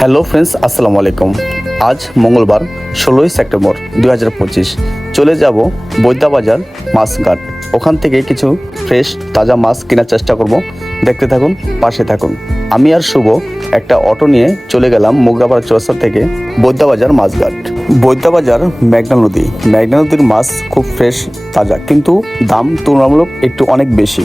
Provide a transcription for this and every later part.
Hello friends, আসসালামু আলাইকুম। আজ মঙ্গলবার 16ই সেপ্টেম্বর 2025 চলে যাব বৈদ্যবাজার মাছ ঘাট। ওখান থেকে কিছু ফ্রেশ তাজা মাছ কেনার চেষ্টা করব। দেখতে থাকুন, পাশে থাকুন। আমি আর শুভ একটা অটো নিয়ে চলে গেলাম মোগরাপাড়া চৌরাস্তা থেকে বৈদ্যবাজার মাছ ঘাট। বৈদ্যবাজার মেঘনা নদীর মাছ খুব ফ্রেশ তাজা, কিন্তু দাম তুলনামূলক একটু অনেক বেশি।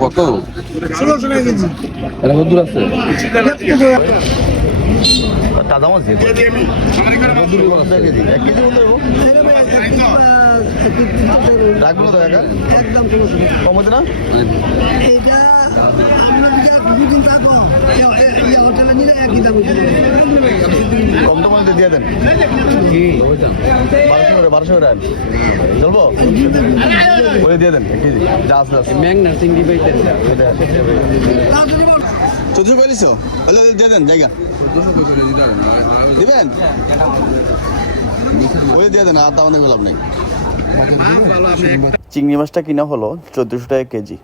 কত এটা কত দূর আছে? তাজা মাছ রাখবো তো একা কমতে না কম তো মনে দিয়ে দেন। 1200 টাকা চলবো ওই দিয়ে দেন যা আছে মেঘনা চিংড়ি পাইতে 1400 পাইলিস হলে দিয়ে দেন জায়গা দিবেন ওই দিয়ে দেন। আর দাম নেই লাভ নেই। চিংড়ি মাছটা কিনা হলো 1400 টাকা কেজি।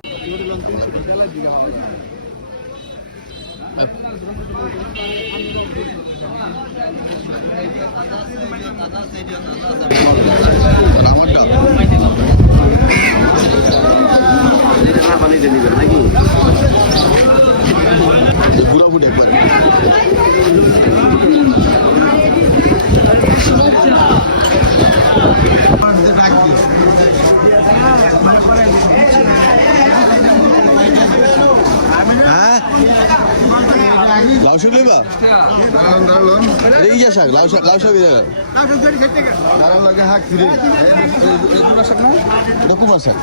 পুরোপুরি একবার লাউ শাক লইবা এই শাক লাউ শাক কুমার শাক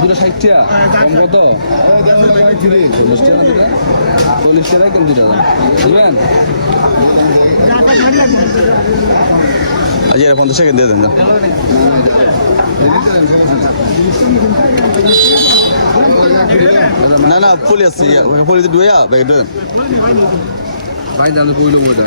দুটো 60 টাকা কম কত 40 টাকা কম দিটা বুঝলেন? আজ 50 টাকা দিয়ে দেন না না ফুল আছে ফুল দুয়া ভাই দেন ভাই জানো কইলো মজা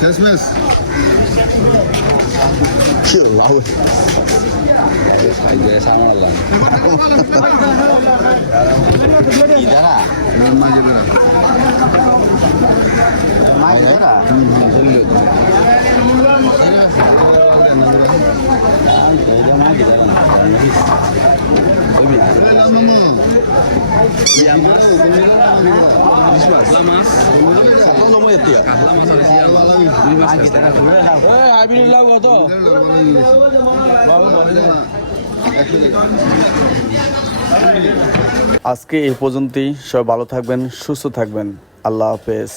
শেষমেশ কি লাউ আইজে সামলালাম কি জানা মাঝে বেড়া আজকে এই পর্যন্তই। সবাই ভালো থাকবেন, সুস্থ থাকবেন। আল্লাহ হাফেজ।